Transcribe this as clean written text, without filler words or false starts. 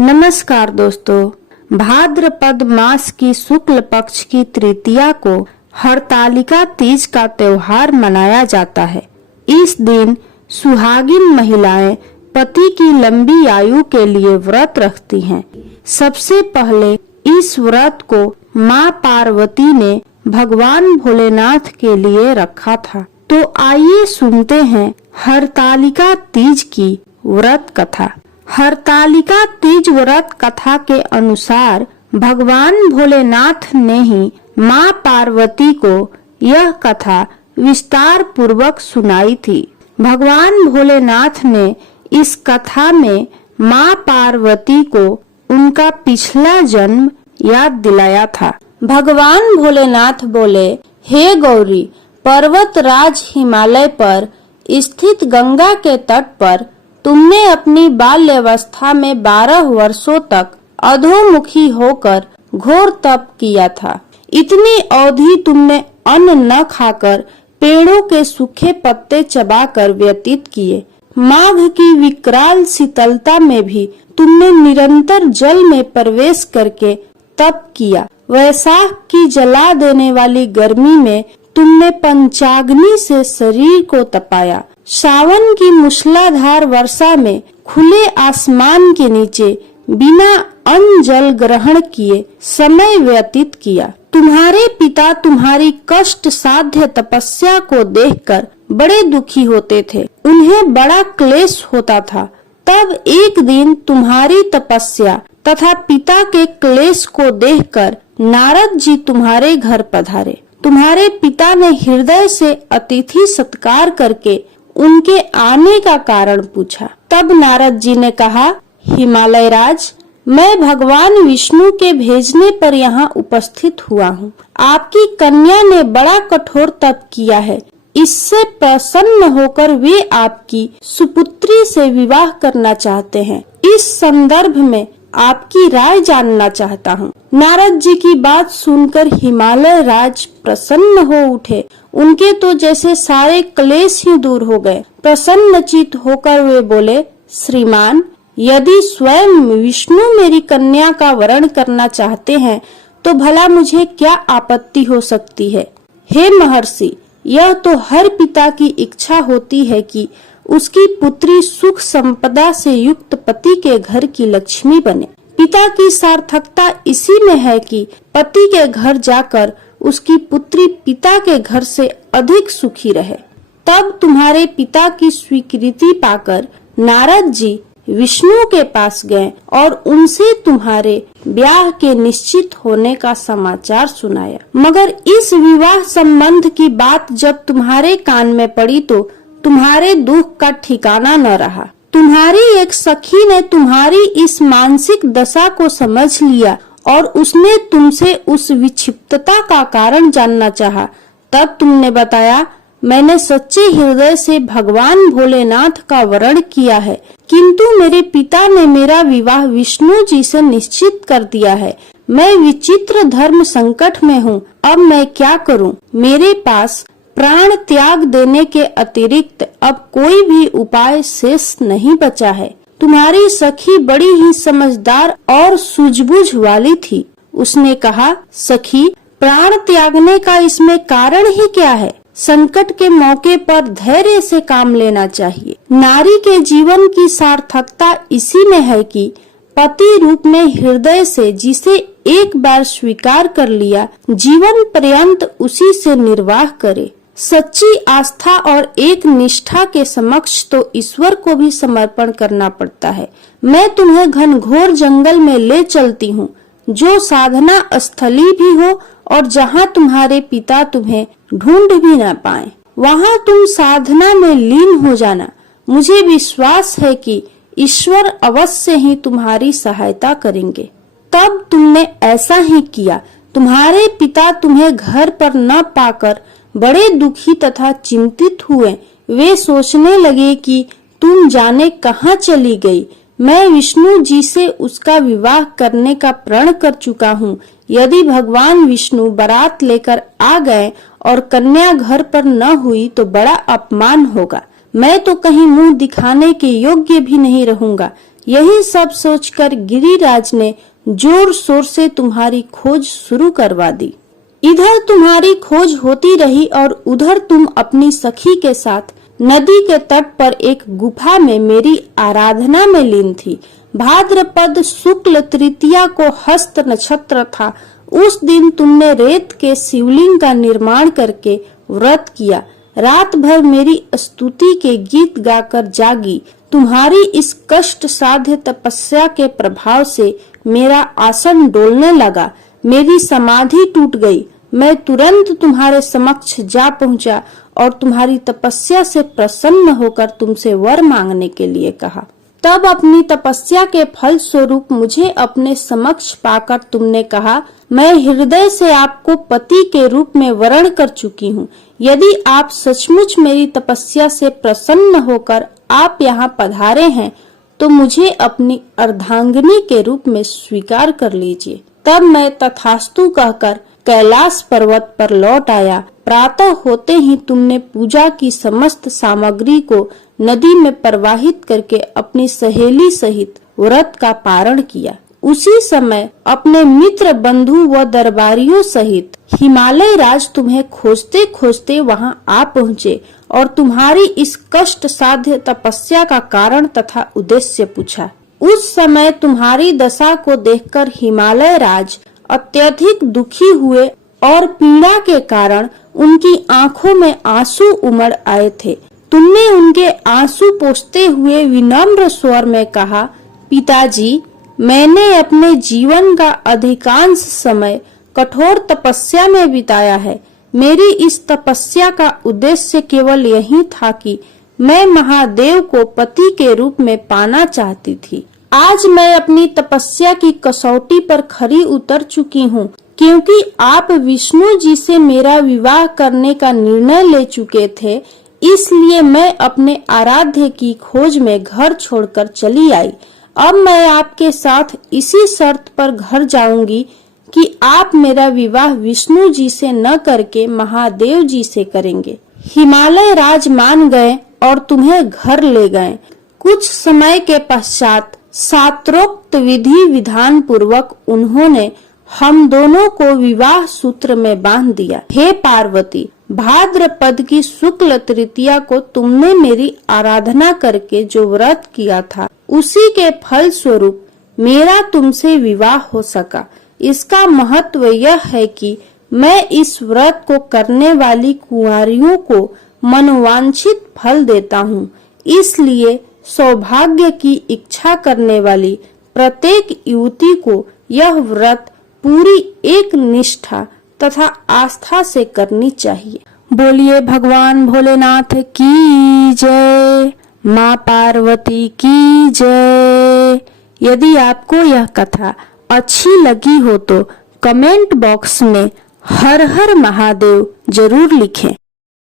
नमस्कार दोस्तों, भाद्रपद मास की शुक्ल पक्ष की तृतीया को हरतालिका तीज का त्योहार मनाया जाता है। इस दिन सुहागिन महिलाएं पति की लंबी आयु के लिए व्रत रखती हैं। सबसे पहले इस व्रत को माँ पार्वती ने भगवान भोलेनाथ के लिए रखा था। तो आइए सुनते हैं हरतालिका तीज की व्रत कथा। हरतालिका तीज व्रत कथा के अनुसार भगवान भोलेनाथ ने ही माँ पार्वती को यह कथा विस्तार पूर्वक सुनाई थी। भगवान भोलेनाथ ने इस कथा में माँ पार्वती को उनका पिछला जन्म याद दिलाया था। भगवान भोलेनाथ बोले, हे गौरी, पर्वत राज हिमालय पर स्थित गंगा के तट पर तुमने अपनी बाल्यावस्था में 12 वर्षों तक अधोमुखी होकर घोर तप किया था। इतनी अवधि तुमने अन्न न खाकर पेड़ों के सूखे पत्ते चबाकर व्यतीत किए। माघ की विकराल शीतलता में भी तुमने निरंतर जल में प्रवेश करके तप किया। वैशाख की जला देने वाली गर्मी में तुमने पंचाग्नि से शरीर को तपाया। सावन की मूसलाधार वर्षा में खुले आसमान के नीचे बिना अन्न जल ग्रहण किए समय व्यतीत किया। तुम्हारे पिता तुम्हारी कष्ट साध्य तपस्या को देखकर बड़े दुखी होते थे। उन्हें बड़ा क्लेश होता था। तब एक दिन तुम्हारी तपस्या तथा पिता के क्लेश को देखकर नारद जी तुम्हारे घर पधारे। तुम्हारे पिता ने हृदय से अतिथि सत्कार करके उनके आने का कारण पूछा। तब नारद जी ने कहा, हिमालय राज, मैं भगवान विष्णु के भेजने पर यहाँ उपस्थित हुआ हूँ। आपकी कन्या ने बड़ा कठोर तप किया है। इससे प्रसन्न होकर वे आपकी सुपुत्री से विवाह करना चाहते हैं। इस संदर्भ में आपकी राय जानना चाहता हूँ। नारद जी की बात सुनकर हिमालय राज प्रसन्न हो उठे। उनके तो जैसे सारे क्लेश ही दूर हो गए। प्रसन्नचित होकर वे बोले, श्रीमान, यदि स्वयं विष्णु मेरी कन्या का वरण करना चाहते हैं तो भला मुझे क्या आपत्ति हो सकती है। हे महर्षि, यह तो हर पिता की इच्छा होती है कि उसकी पुत्री सुख संपदा से युक्त पति के घर की लक्ष्मी बने। पिता की सार्थकता इसी में है कि पति के घर जाकर उसकी पुत्री पिता के घर से अधिक सुखी रहे। तब तुम्हारे पिता की स्वीकृति पाकर नारद जी विष्णु के पास गए और उनसे तुम्हारे ब्याह के निश्चित होने का समाचार सुनाया। मगर इस विवाह संबंध की बात जब तुम्हारे कान में पड़ी तो तुम्हारे दुख का ठिकाना न रहा। तुम्हारी एक सखी ने तुम्हारी इस मानसिक दशा को समझ लिया और उसने तुमसे उस विक्षिप्तता का कारण जानना चाहा। तब तुमने बताया, मैंने सच्चे हृदय से भगवान भोलेनाथ का वरण किया है, किंतु मेरे पिता ने मेरा विवाह विष्णु जी से निश्चित कर दिया है। मैं विचित्र धर्म संकट में हूँ। अब मैं क्या करूँ? मेरे पास प्राण त्याग देने के अतिरिक्त अब कोई भी उपाय शेष नहीं बचा है। तुम्हारी सखी बड़ी ही समझदार और सूझबूझ वाली थी। उसने कहा, सखी, प्राण त्यागने का इसमें कारण ही क्या है? संकट के मौके पर धैर्य से काम लेना चाहिए। नारी के जीवन की सार्थकता इसी में है कि पति रूप में हृदय से जिसे एक बार स्वीकार कर लिया, जीवन पर्यंत उसी से निर्वाह करे। सच्ची आस्था और एक निष्ठा के समक्ष तो ईश्वर को भी समर्पण करना पड़ता है। मैं तुम्हें घनघोर जंगल में ले चलती हूँ, जो साधना स्थली भी हो और जहाँ तुम्हारे पिता तुम्हें ढूंढ भी न पाए। वहाँ तुम साधना में लीन हो जाना। मुझे विश्वास है कि ईश्वर अवश्य ही तुम्हारी सहायता करेंगे। तब तुमने ऐसा ही किया। तुम्हारे पिता तुम्हें घर पर न पाकर बड़े दुखी तथा चिंतित हुए। वे सोचने लगे कि तुम जाने कहाँ चली गई। मैं विष्णु जी से उसका विवाह करने का प्रण कर चुका हूँ। यदि भगवान विष्णु बारात लेकर आ गए और कन्या घर पर न हुई तो बड़ा अपमान होगा। मैं तो कहीं मुंह दिखाने के योग्य भी नहीं रहूंगा। यही सब सोचकर गिरिराज ने जोर शोर से तुम्हारी खोज शुरू करवा दी। इधर तुम्हारी खोज होती रही और उधर तुम अपनी सखी के साथ नदी के तट पर एक गुफा में मेरी आराधना में लीन थी। भाद्रपद शुक्ल तृतीया को हस्त नक्षत्र था। उस दिन तुमने रेत के शिवलिंग का निर्माण करके व्रत किया। रात भर मेरी स्तुति के गीत गाकर जागी। तुम्हारी इस कष्ट साध्य तपस्या के प्रभाव से मेरा आसन डोलने लगा, मेरी समाधि टूट गई। मैं तुरंत तुम्हारे समक्ष जा पहुंचा और तुम्हारी तपस्या से प्रसन्न होकर तुमसे वर मांगने के लिए कहा। तब अपनी तपस्या के फल स्वरूप मुझे अपने समक्ष पाकर तुमने कहा, मैं हृदय से आपको पति के रूप में वरण कर चुकी हूँ। यदि आप सचमुच मेरी तपस्या से प्रसन्न होकर आप यहाँ पधारे हैं तो मुझे अपनी अर्धांगिनी के रूप में स्वीकार कर लीजिए। तब मैं तथास्तु कहकर कैलाश पर्वत पर लौट आया। प्रातः होते ही तुमने पूजा की समस्त सामग्री को नदी में प्रवाहित करके अपनी सहेली सहित व्रत का पारण किया। उसी समय अपने मित्र बंधु व दरबारियों सहित हिमालय राज तुम्हें खोजते खोजते वहां आ पहुँचे और तुम्हारी इस कष्ट साध्य तपस्या का कारण तथा उद्देश्य पूछा। उस समय तुम्हारी दशा को देखकर हिमालय राज अत्यधिक दुखी हुए और पीड़ा के कारण उनकी आंखों में आंसू उमड़ आए थे। तुमने उनके आंसू पोंछते हुए विनम्र स्वर में कहा, पिताजी, मैंने अपने जीवन का अधिकांश समय कठोर तपस्या में बिताया है। मेरी इस तपस्या का उद्देश्य केवल यही था कि मैं महादेव को पति के रूप में पाना चाहती थी। आज मैं अपनी तपस्या की कसौटी पर खरी उतर चुकी हूँ, क्योंकि आप विष्णु जी से मेरा विवाह करने का निर्णय ले चुके थे। इसलिए मैं अपने आराध्य की खोज में घर छोड़कर चली आई। अब मैं आपके साथ इसी शर्त पर घर जाऊंगी कि आप मेरा विवाह विष्णु जी से न करके महादेव जी से करेंगे। हिमालय राज मान गए और तुम्हें घर ले गए। कुछ समय के पश्चात शास्त्रोक्त विधि विधान पूर्वक उन्होंने हम दोनों को विवाह सूत्र में बांध दिया। हे पार्वती, भाद्रपद की शुक्ल तृतीया को तुमने मेरी आराधना करके जो व्रत किया था, उसी के फल स्वरूप मेरा तुमसे विवाह हो सका। इसका महत्व यह है कि मैं इस व्रत को करने वाली कुंवारियों को मनोवांछित फल देता हूँ। इसलिए सौभाग्य की इच्छा करने वाली प्रत्येक युवती को यह व्रत पूरी एक निष्ठा तथा आस्था से करनी चाहिए। बोलिए भगवान भोलेनाथ की जय, माँ पार्वती की जय। यदि आपको यह कथा अच्छी लगी हो तो कमेंट बॉक्स में हर हर महादेव जरूर लिखें।